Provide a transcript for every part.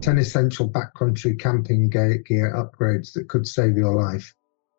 10 essential backcountry camping gear upgrades that could save your life.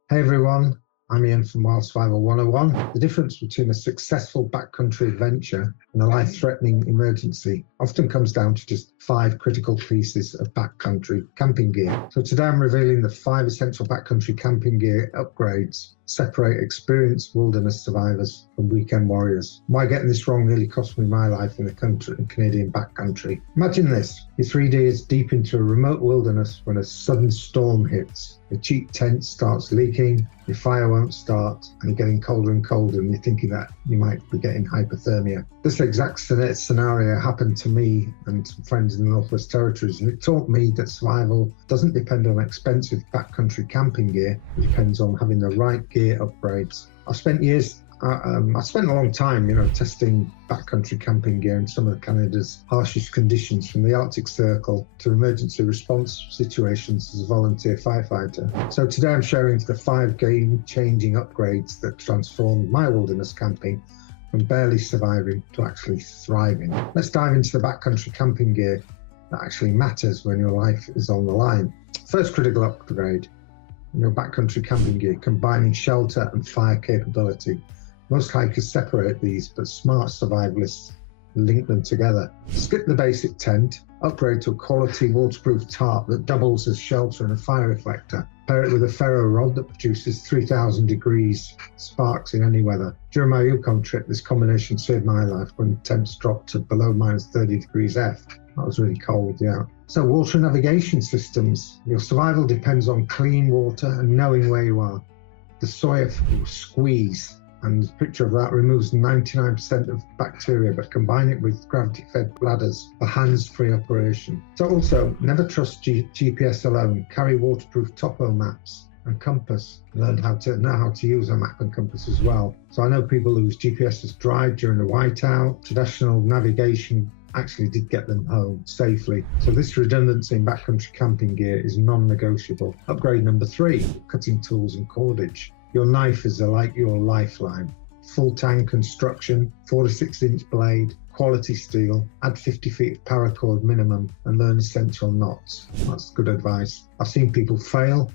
Hey everyone, I'm Ian from Wild Survival 101. The difference between a successful backcountry adventure and a life-threatening emergency often comes down to just 5 critical pieces of backcountry camping gear. So today I'm revealing the 5 essential backcountry camping gear upgrades separate experienced wilderness survivors from weekend warriors. Why getting this wrong nearly cost me my life in the Canadian backcountry. Imagine this, you're 3 days deep into a remote wilderness when a sudden storm hits. Your cheap tent starts leaking, your fire won't start, and you're getting colder and colder, and you're thinking that you might be getting hypothermia. This exact scenario happened to me and some friends in the Northwest Territories, and it taught me that survival doesn't depend on expensive backcountry camping gear. It depends on having the right gear upgrades. I spent a long time, testing backcountry camping gear in some of Canada's harshest conditions, from the Arctic Circle to emergency response situations as a volunteer firefighter. So today I'm sharing the 5 game-changing upgrades that transformed my wilderness camping from barely surviving to actually thriving. Let's dive into the backcountry camping gear that actually matters when your life is on the line. First critical upgrade, your backcountry camping gear, combining shelter and fire capability. Most hikers separate these, but smart survivalists link them together. Skip the basic tent, upgrade to a quality waterproof tarp that doubles as shelter and a fire reflector. Pair it with a ferro rod that produces 3,000 degrees sparks in any weather. During my Yukon trip, this combination saved my life when temps dropped to below minus 30 degrees F. That was really cold, yeah. So water navigation systems. Your survival depends on clean water and knowing where you are. The Sawyer squeeze, and the picture of that, removes 99% of bacteria, but combine it with gravity-fed bladders for hands-free operation. So also, never trust GPS alone. Carry waterproof topo maps and compass. Know how to use a map and compass as well. So I know people whose GPS has dried during the whiteout. Traditional navigation actually did get them home safely. So this redundancy in backcountry camping gear is non-negotiable. Upgrade number 3, cutting tools and cordage. Your knife is like your lifeline. Full tang construction, 4 to 6 inch blade, quality steel, add 50 feet of paracord minimum, and learn essential knots. That's good advice. I've seen people fail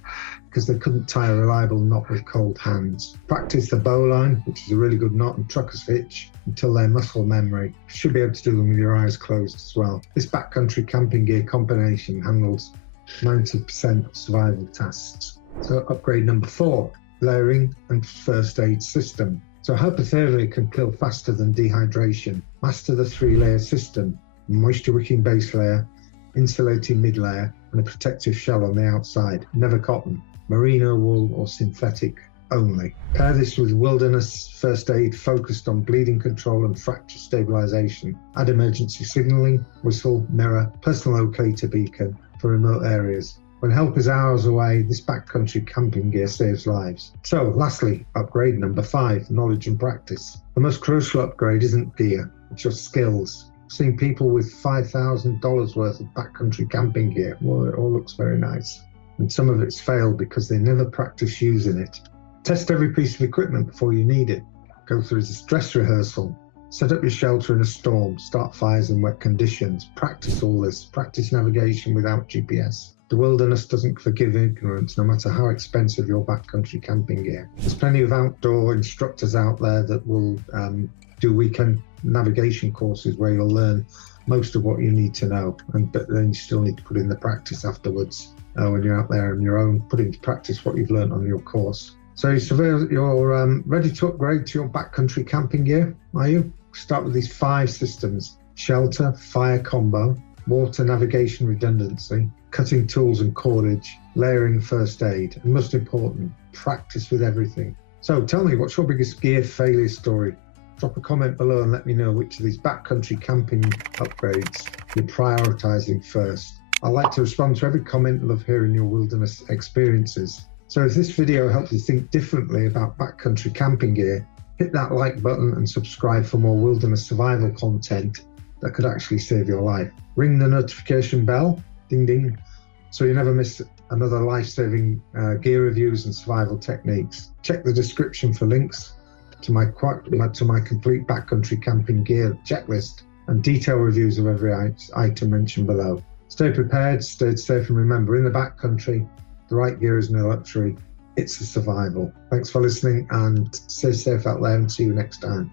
because they couldn't tie a reliable knot with cold hands. Practice the bowline, which is a really good knot, and trucker's hitch until they're muscle memory. You should be able to do them with your eyes closed as well. This backcountry camping gear combination handles 90% of survival tasks. So upgrade number 4, layering and first aid system. So hypothermia can kill faster than dehydration. Master the 3-layer system: moisture wicking base layer, insulating mid layer, and a protective shell on the outside. Never cotton, merino wool or synthetic only. Pair this with wilderness first aid focused on bleeding control and fracture stabilization. Add emergency signaling, whistle, mirror, personal locator beacon for remote areas. When help is hours away, this backcountry camping gear saves lives. So lastly, upgrade number 5, knowledge and practice. The most crucial upgrade isn't gear, it's your skills. I've seen people with $5,000 worth of backcountry camping gear. Well, it all looks very nice. And some of it's failed because they never practice using it. Test every piece of equipment before you need it. Go through a dress rehearsal. Set up your shelter in a storm, start fires in wet conditions. Practice all this. Practice navigation without GPS. The wilderness doesn't forgive ignorance, no matter how expensive your backcountry camping gear. There's plenty of outdoor instructors out there that will do weekend navigation courses where you'll learn most of what you need to know, but then you still need to put in the practice afterwards when you're out there on your own, put into practice what you've learned on your course. So you're ready to upgrade to your backcountry camping gear, are you? Start with these 5 systems: shelter, fire combo, water navigation redundancy, cutting tools and cordage, layering first aid, and most important, practice with everything. So tell me, what's your biggest gear failure story? Drop a comment below and let me know which of these backcountry camping upgrades you're prioritizing first. I like to respond to every comment and love hearing your wilderness experiences. So if this video helped you think differently about backcountry camping gear, hit that like button and subscribe for more wilderness survival content that could actually save your life. Ring the notification bell, ding ding, so you never miss another life-saving gear reviews and survival techniques. Check the description for links to my complete backcountry camping gear checklist and detailed reviews of every item mentioned below. Stay prepared, stay safe, and remember, in the backcountry, the right gear is no luxury, it's a survival. Thanks for listening, and stay safe out there, and see you next time.